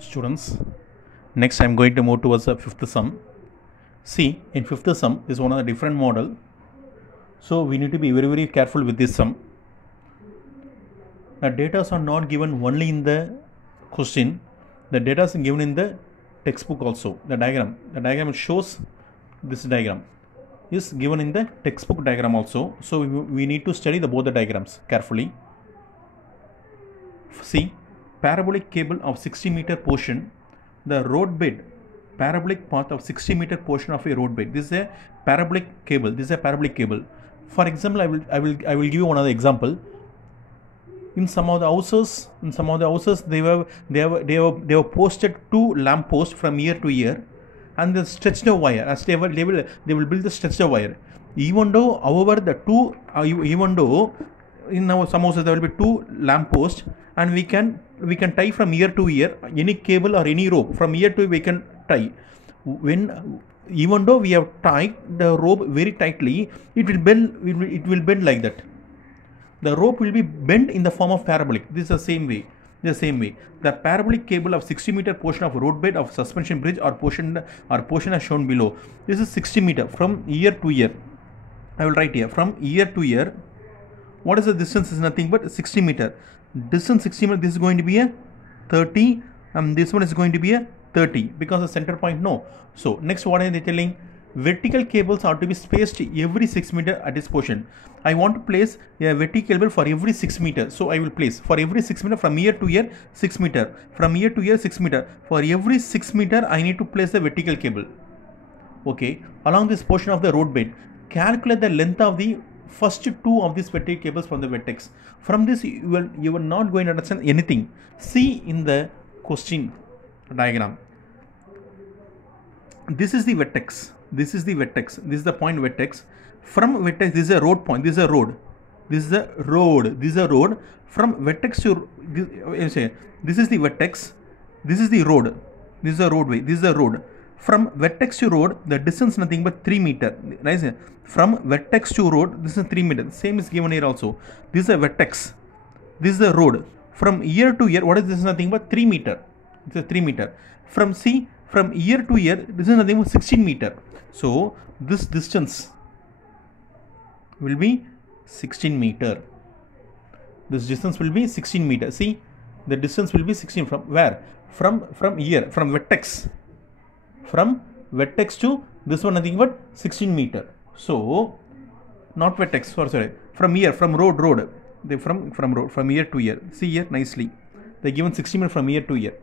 Students, next I am going to move towards the fifth sum. See, in fifth sum is one of the different model. So we need to be very careful with this sum. The data are not given only in the question. The data is given in the textbook also. The diagram shows this diagram is given in the textbook diagram also. So we need to study both the diagrams carefully. See, parabolic cable of 60-meter portion, the road bed, parabolic path of 60-meter portion of a road bed. This is a parabolic cable. This is a parabolic cable. For example, I will give you another example. In some of the houses, they have posted 2 lamp posts from year to year, and they stretched the wire. As they will build the stretched wire. Even though, however, in our some houses there will be 2 lamp posts, and we can tie from year to year any cable or any rope from year to year we can tie. Even though we have tied the rope very tightly, it will bend like that. The rope will be bent in the form of parabolic. This is the same way. The parabolic cable of 60-meter portion of roadbed of suspension bridge or portion as shown below. This is 60 meter from year to year. I will write here from year to year. What is the distance? Is nothing but 60 meter. Distance 60 meter. This is going to be a 30, and this one is going to be a 30 because the center point no. So next, what are they telling? Vertical cables are to be spaced every 6 meter at this portion. I want to place a vertical cable for every 6 meter. So I will place for every 6 meter from year to year 6 meter. From year to year 6 meter. For every 6 meter I need to place a vertical cable. Okay. Along this portion of the road bed, calculate the length of the first 2 of these vertical cables from the vertex. From this you are not going to understand anything. See in the question diagram. This is the vertex. This is the point vertex. From vertex, this is a road point. This is a road. From vertex to this is the vertex. This is the road. This is a roadway. This is a road. From vertex to road, the distance nothing but 3 meter. Right? From vertex to road, this is 3 meter. Same is given here also. This is a vertex. This is the road. From year to year, what is this? Nothing but 3 meter. It's a 3 meter. From year to year, this is nothing but 16 meter. So this distance will be 16 meter. This distance will be 16 meter. See, the distance will be 16 from where? From vertex. From vertex to this one nothing but 16 meter. So not vertex. Sorry. From road. They from road from year to year. See here nicely. They given 16 meter from year to year.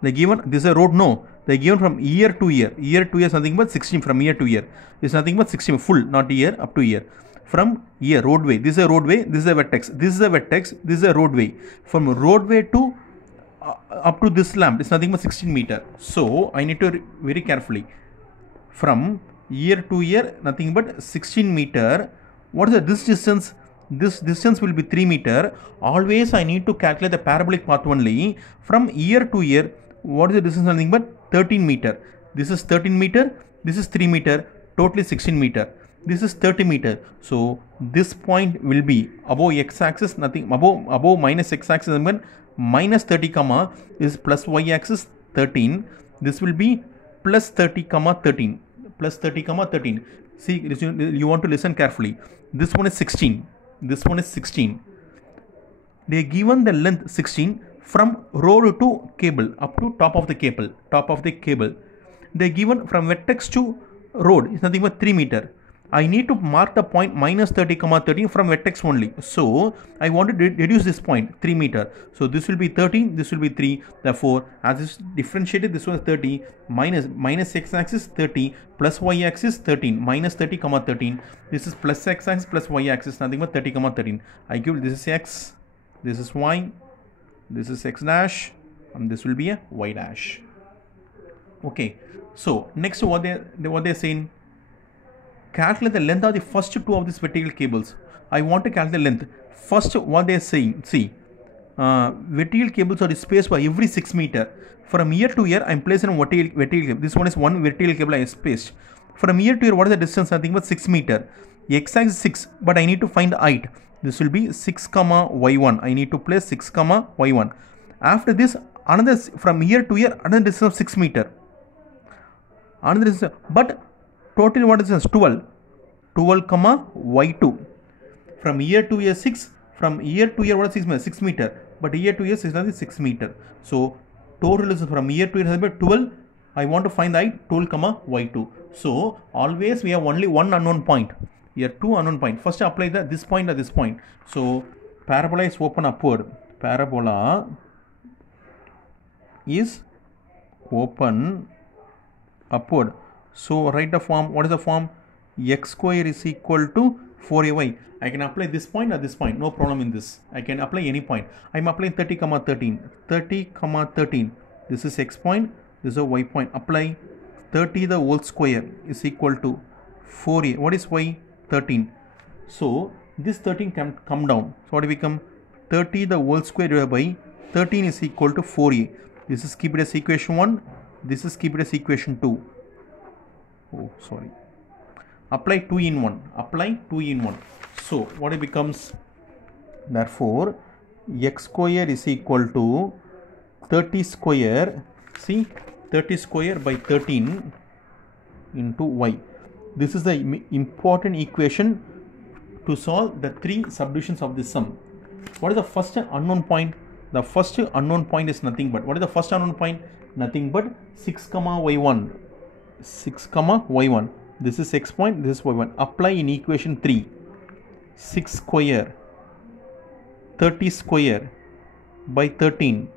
They given this is a road. No. They given from year to year. Year to year is nothing but 16 from year to year. It's nothing but 16 full, not year, up to year. From year, roadway. This is a roadway. This is a vertex. This is a vertex. This is a roadway. From roadway to up to this lamp, it's nothing but 16 meter. So I need to very carefully. From year to year, nothing but 16 meter. What is this distance? This distance will be 3 meter. Always I need to calculate the parabolic path only. From year to year, what is the distance? Nothing but 13 meter. This is 13 meter. This is 3 meter. Totally 16 meter. This is 30 meter. So this point will be above x-axis, nothing above minus x-axis, minus 30 comma is plus y-axis 13. This will be plus 30 comma 13. Plus 30 comma 13. See, you want to listen carefully. This one is 16. This one is 16. They given the length 16 from road to cable up to top of the cable. They given from vertex to road is nothing but 3 meter. I need to mark the point minus 30 comma 13 from vertex only. So I want to reduce this point 3 meter. So this will be 13. This will be 3. Therefore, as is differentiated, this one is 30 minus x-axis 30 plus y-axis 13 minus 30 comma 13. This is plus x-axis plus y-axis nothing but 30 comma 13. I give this is x. This is y. This is x dash, and this will be a y dash. Okay. So next, what they're saying, calculate the length of the first 2 of these vertical cables. I want to calculate the length. First, what they're saying, see, vertical cables are spaced by every 6 meter. From year to year, I'm placing a vertical cable. This one is one vertical cable I spaced. From year to year, what is the distance? Nothing but 6 meter. X-axis 6, but I need to find the height. This will be 6 comma y1. I need to place 6 comma y1. After this, another from here to here another distance of 6 meter. Another distance, but total what distance? 12. 12 comma y2. From here to here 6. From here to here what is 6 meter? 6 meter. But here to here is 6 meter. So total is from here to here 12. I want to find the height 12 comma y2. So always we have only one unknown point. Here two unknown point. First apply this point or this point. So parabola is open upward. Parabola is open upward. So write the form. What is the form? X square is equal to 4ay. I can apply this point or this point. No problem in this. I can apply any point. I am applying 30 comma 13. 30 comma 13. This is x point. This is a y point. Apply 30 the whole square is equal to 4a. What is y? 13. So this 13 can come down. So what will become? 30 the whole square divided by 13 is equal to 4a. This is keep it as equation 1. This is keep it as equation 2. Oh, sorry. Apply 2 in 1. Apply 2 in 1. So what it becomes? Therefore, x square is equal to 30 square. See, 30 square by 13 into y. This is the important equation to solve the three subdivisions of this sum. What is the first unknown point? The first unknown point is nothing but, what is the first unknown point? Nothing but 6 comma y1. 6 comma y1. This is x point, this is y1. Apply in equation 3. 6 square 30 square by 13.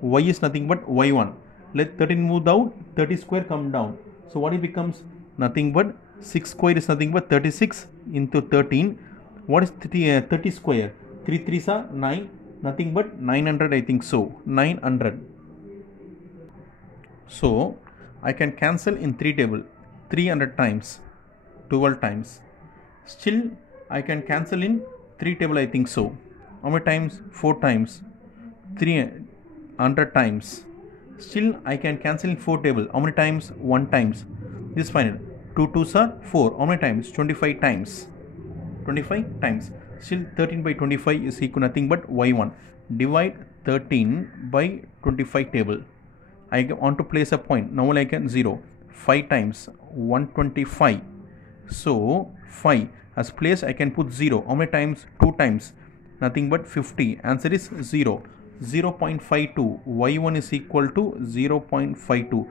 Y is nothing but y1. Let 13 move down, 30 square come down. So what it becomes? Nothing but 6 square is nothing but 36 into 13. What is 30 square? 3 3s are 9. Nothing but 900, I think so. 900. So I can cancel in 3 table 300 times, 12 times. Still I can cancel in 3 table, I think so. How many times? 4 times. 300 times. Still I can cancel in 4 table. How many times? 1 times. This final. 2 2s are 4. How many times? 25 times. 25 times. Still 13 by 25 is equal to nothing but y1. Divide 13 by 25 table. I want to place a point. Now I can 0. 5 times 125. So 5 as place I can put 0. How many times? 2 times. Nothing but 50. Answer is 0. 0.52. y1 is equal to 0.52.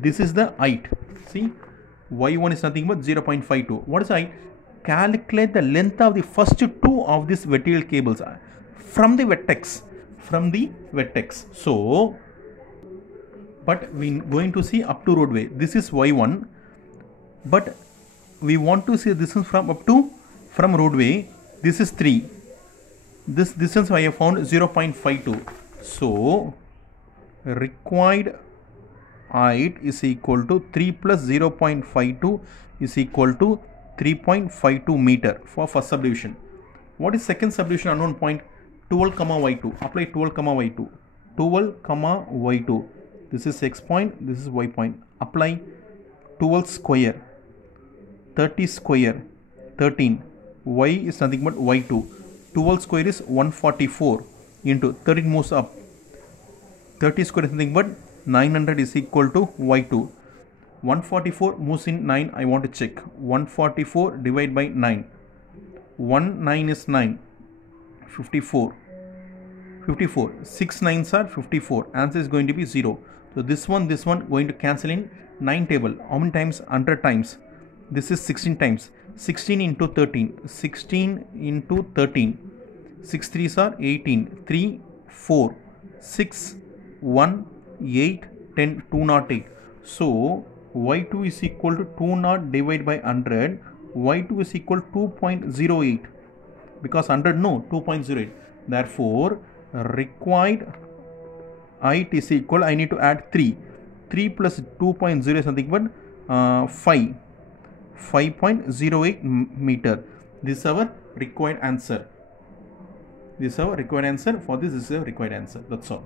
This is the height. See, y1 is nothing but 0.52. What is height? Calculate the length of the first two of these vertical cables from the vertex. From the vertex. So, but we going to see up to roadway. This is y1. But we want to see distance from up to from roadway. This is 3. This distance I have found 0.52. So required height is equal to 3 plus 0.52 is equal to 3.52 meter for first subdivision. What is second subdivision unknown point? 12 comma y2. Apply 12 comma y2. 12 comma y2. This is x point. This is y point. Apply 12 square. 30 square. 13. Y is nothing but y2. 12 square is 144 into 13 moves up. 30 square is nothing but 900 is equal to y2. 144 moves in 9. I want to check. 144 divided by 9. 1 9 is 9. 54. 54. 6 9s are 54. Answer is going to be 0. So this one going to cancel in 9 table. How many times? 100 times. This is 16 times. 16 into 13. 16 into 13. 6 3s are 18. 3 4 6 1 8 10 208. So y2 is equal to 20 divided by 100. y2 is equal to 2.08 because 100 no 2.08. Therefore required height is equal, I need to add 3 plus 2.0 is something but 5.08 meter. This is our required answer. This is our required answer. For this is a required answer. That's all.